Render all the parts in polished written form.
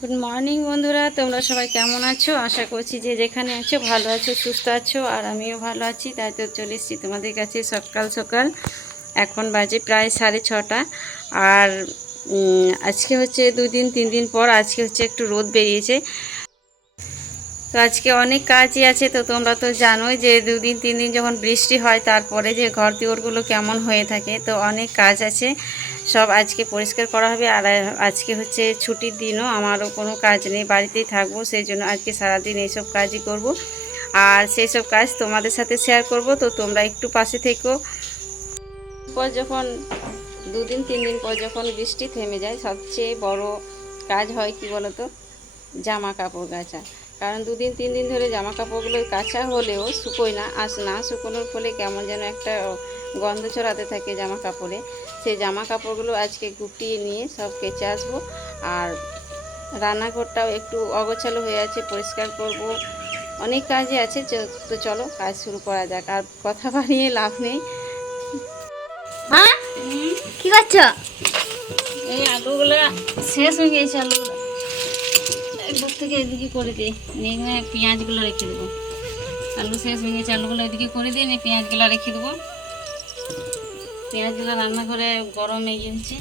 Good morning বন্ধুরা, তোমরা সবাই কেমন আছো? আশা করছি যে যেখানে আছো ভালো আছো, সুস্থ আছো, আর আমিও ভালো আছি। তাই তো চলে এসেছি তোমাদের কাছে সকাল সকাল। এখন বাজে প্রায় 6:30। আর আজকে হচ্ছে 2-3 দিন পর আজকে হচ্ছে একটু রোদ বেরিয়েছে। তো আজকে অনেক কাজই আছে। তো তোমরা তো জানোই যে 2-3 দিন যখন বৃষ্টি হয় তারপরে যে ঘর দুয়ারগুলো কেমন হয়ে থাকে। তো অনেক কাজ আছে, সব আজকে পরিষ্কার করা হবে। আর আজকে হচ্ছে ছুটির দিনও, আমারও কোনো কাজ নেই, বাড়িতেই থাকবো। সেই জন্য আজকে সারাদিন এইসব কাজই করব, আর সেই সব কাজ তোমাদের সাথে শেয়ার করব। তো তোমরা একটু পাশে থেকো। পর যখন 2-3 দিন পর যখন বৃষ্টি থেমে যায়, সবচেয়ে বড় কাজ হয় কি বলো তো? জামা কাপড় কাচা। কারণ 2-3 দিন ধরে জামা কাপড়গুলো কাচা হলেও শুকোয় না, না শুকোনোর ফলে কেমন যেন একটা গন্ধ ছড়াতে থাকে জামা কাপড়ে। সেই জামা কাপড়গুলো আজকে গুটিয়ে নিয়ে সব কেচে আসবো। আর রান্নাঘরটাও একটু অগোছালো হয়ে আছে, পরিষ্কার করব। অনেক কাজই আছে। তো চলো কাজ শুরু করা যাক, আর কথা বাড়িয়ে লাভ নেই। হ্যাঁ, কি করছো? এই আলুগুলো শেষ হয়ে গেছে, আলুগুলো একবার থেকে এদিকে করে দিই, এখানে পেঁয়াজগুলো রেখে দেবো। আলু শেষ হয়ে গেছে, আলুগুলো এদিকে করে দিই, নিয়ে পেঁয়াজগুলো রেখে দেবো। পেঁয়াজগুলো রান্না করে গরম হয়ে গেছে।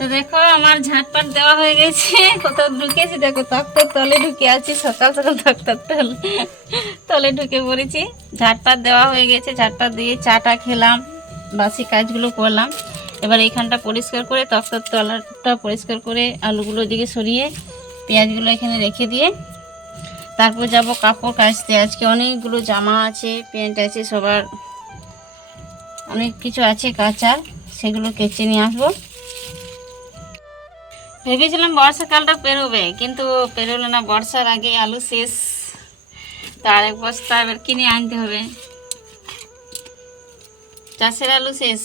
তো দেখো আমার ঝাঁটপাট দেওয়া হয়ে গেছে। কোথাও ঢুকেছি দেখো, তক্তার তলে ঢুকে আছি। সকাল সকাল তক্তার তলে ঢুকে পড়েছি। ঝাঁটপাট দেওয়া হয়ে গেছে, ঝাঁটপাট দিয়ে চাটা খেলাম, বাসি কাজগুলো করলাম। এবার এইখানটা পরিষ্কার করে, তক্তার তলাটা পরিষ্কার করে, আলুগুলো দিকে সরিয়ে, পেঁয়াজগুলো এখানে রেখে দিয়ে তারপর যাব কাপড় কাচতে। আজকে অনেকগুলো জামা আছে, প্যান্ট আছে, সবার অনেক কিছু আছে কাচার, সেগুলো কেচে নিয়ে আসবো। ভেবেছিলাম বর্ষাকালটা পেরোবে, কিন্তু পেরোলো না। বর্ষার আগে আলু শেষ। তার এক বস্তা এবার কিনে আনতে হবে। চাষের আলু শেষ,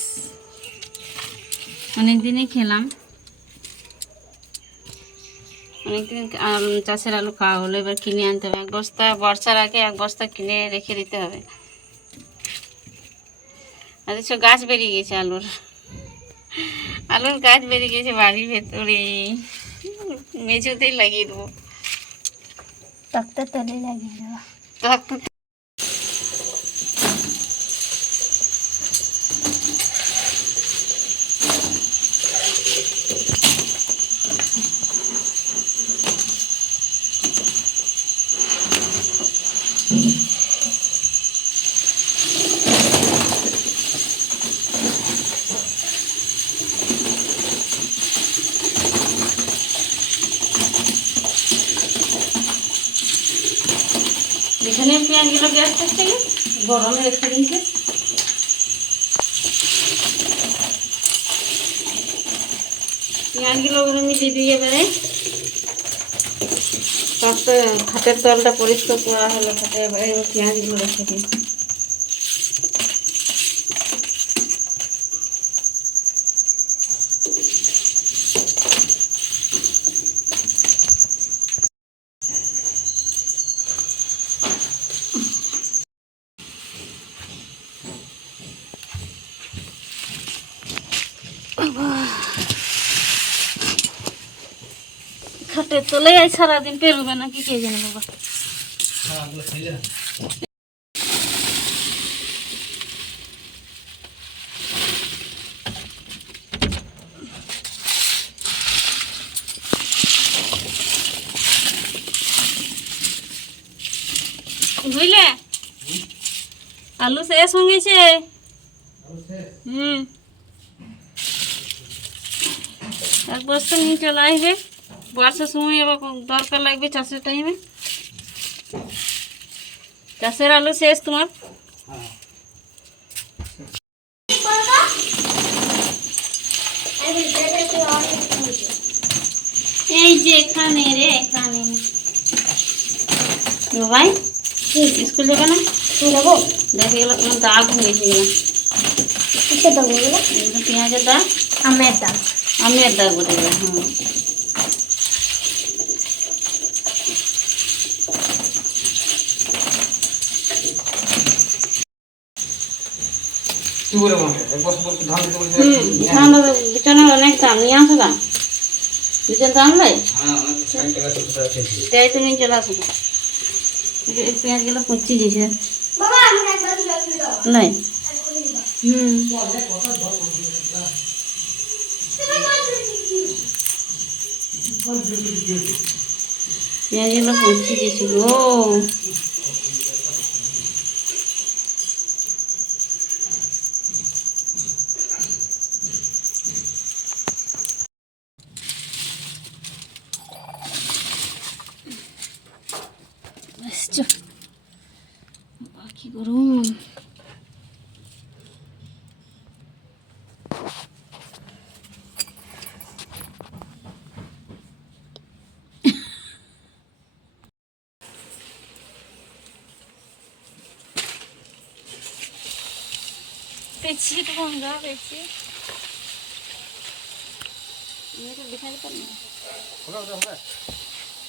অনেকদিনই খেলাম, অনেকদিন চাষের আলু খাওয়া হলো। এবার কিনে আনতে হবে এক বস্তা, বর্ষার আগে এক বস্তা কিনে রেখে দিতে হবে। আর সব গাছ বেরিয়ে গেছে, আলুর গাছ বেরিয়ে গেছে বাড়ির ভেতরে, মেঝেতেই লাগিয়ে দেবো। তক্তার তলে লাগিয়ে দেওয়া। তখন এখানে পেঁয়াজগুলো গ্যাস থাকছে, গরমে রেখে দিয়েছে। পেঁয়াজগুলো মিশিয়ে দিয়ে এবারে তারপরে খাটের তলটা পরিষ্কার করা হলো, খাটে এবারে পেঁয়াজগুলো রেখে দিই। খাটের তলে সারাদিন পেরোবে নাকি কে জানে বাবা। বুঝলে, আলু শেষ হয়ে গেছে। এক বস্তা নিয়ে চলে আসবে, বর্ষার সময় আবার দরকার লাগবে চাষের টাইমে। চাষের আলু শেষ তোমার। এই যে এখানে রে, এখানে ভাই স্কুল যাবে না? যাবো। দেখে গেলো তোমার দাগ হয়েছে কিনা। কিসের দাগ? পেঁয়াজের দাগ, আমের দাগ। আমের দাগ বলে গেলো। বিছানার অনেক দাম নিয়ে আসো না বিছানা দাম লাই যাই তুমি চলে আসো পেঁয়াজ গুলো কুচি দিয়েছে নাই পেঁয়াজ গুলো কুচি দিয়েছি গো কি গরম পেছি তো গঙ্গা পেছি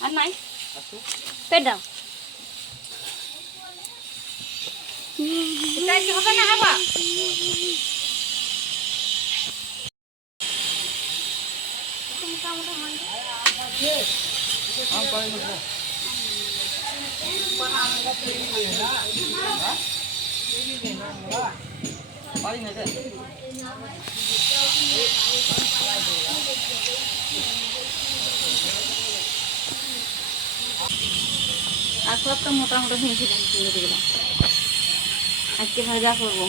আর নাই পেট দাও হবে না হবা আর সবটা মোটামুটি ভেঙে দিলাম আজকে ভাজা করবো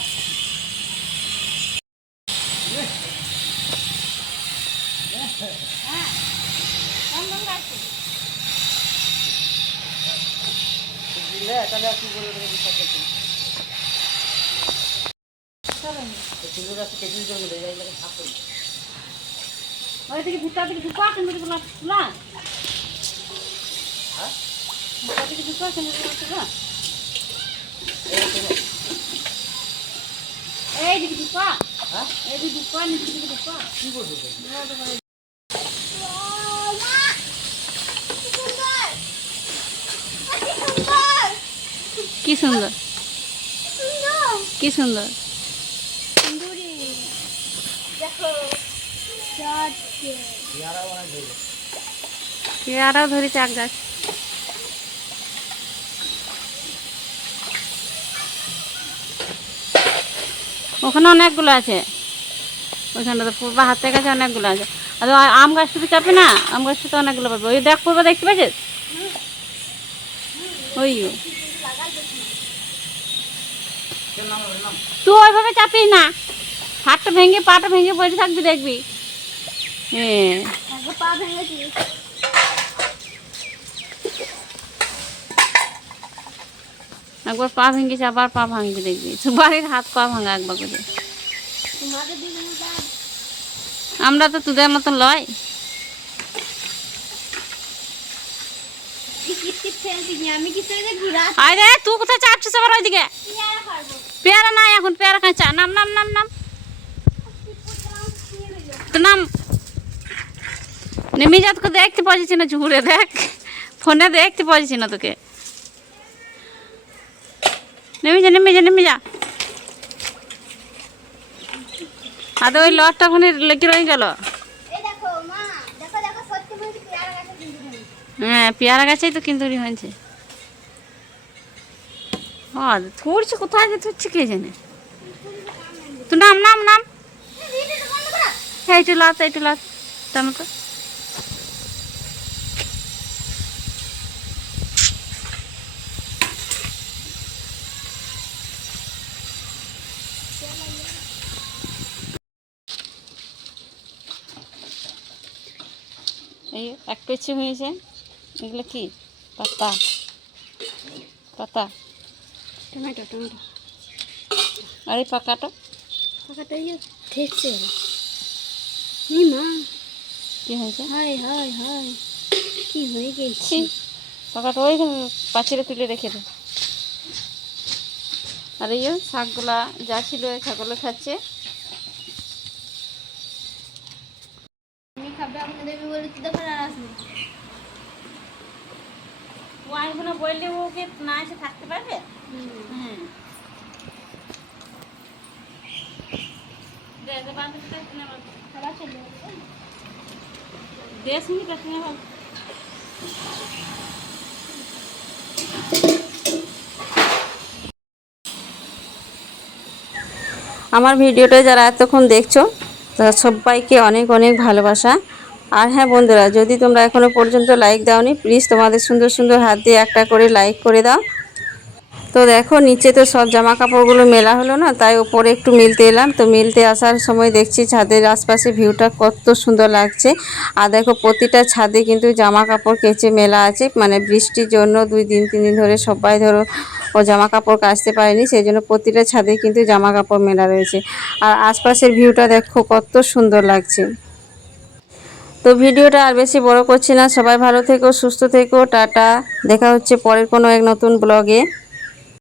ভিতর থেকে ঢুকা না এই দিকে ঢুকা এই দিকে ঢুকা নিচে দিকে ঢুকা কি করবে কি সুন্দর কি সুন্দর পেয়ারাও ধরেছে এক গাছ ওখানে অনেকগুলো আছে ওইখানটাতে পূর্বা হাতের কাছে অনেকগুলো আছে আর আম গাছটা তো চাপে না আম গাছটা তো অনেকগুলো পাবে ওই দেখ পূর্বা দেখতে পাচ্ছিস ওই তুই ওইভাবে চাপিস না হাতটা ভেঙে পাটা ভেঙে বসে থাকবি দেখবি হ্যাঁ একবার পা ভেঙেছে আবার পা ভাঙছে দেখবি বাড়ির হাত পা ভাঙা একবার করে আমরা তো তোদের মতো লয় আরে তুই কোথায় চাপছিস আবার ওইদিকে পেয়ারা নাই এখন পেয়ারা কাঁচা নাম নাম নাম নাম তো নাম নেমে যা তোকে দেখতে পাচ্ছি না ঝুড়ে দেখ ফোনে দেখতে পাচ্ছি না তোকে নেমে যা আদৌ ওই লটটা ওখানে লেগে রয়ে গেল হ্যাঁ পেয়ারা গাছেই তো কিন্দুরি হয়েছে হ্যাঁ থুড়ছে কোথায় যে থুড়ছে কে জানে তুই নাম নাম নাম এইটু লাত তেমন তো এই এক পেছে হয়েছে এগুলো কি পাতা পাতা টমেটো টমেটো আর এই পাকাটা ঠেকছে মা কি হয়েছে হাই হাই হাই কি হয়ে গেছে পাকাটা ওই পাচিরে তুলে রেখে দে আর এই শাকগুলা যা ছিল ওই শাকগুলো খাচ্ছে ওয়াইগুলো বললে ওকে না এসে থাকতে পারবে হ্যাঁ আবার চলে যাবে। আমার ভিডিওটা যারা এতক্ষণ দেখছো তারা সবাইকে অনেক অনেক ভালোবাসা। আর হ্যাঁ বন্ধুরা, যদি তোমরা এখনো পর্যন্ত লাইক দাওনি, প্লিজ তোমাদের সুন্দর সুন্দর হাত দিয়ে একটা করে লাইক করে দাও। তো দেখো নিচে তো সব জামা কাপড়গুলো মেলা হলো না, তাই ওপরে একটু মিলতে এলাম। তো মিলতে আসার সময় দেখছি ছাদের আশপাশে ভিউটা কত সুন্দর লাগছে। আর দেখো প্রতিটা ছাদে কিন্তু জামা কাপড় কেচে মেলা আছে, মানে বৃষ্টির জন্য 2 দিন 3 দিন ধরে সবাই ধরো ও জামা কাপড় কাচতে পারেনি, সেই জন্য প্রতিটা ছাদে কিন্তু জামা কাপড় মেলা রয়েছে। আর আশপাশের ভিউটা দেখো কত সুন্দর লাগছে। তো ভিডিওটা আর বেশি বড় করছি না, সবাই ভালো থেকো, সুস্থ থেকো, টাটা। দেখা হচ্ছে পরের কোনো এক নতুন ব্লগে।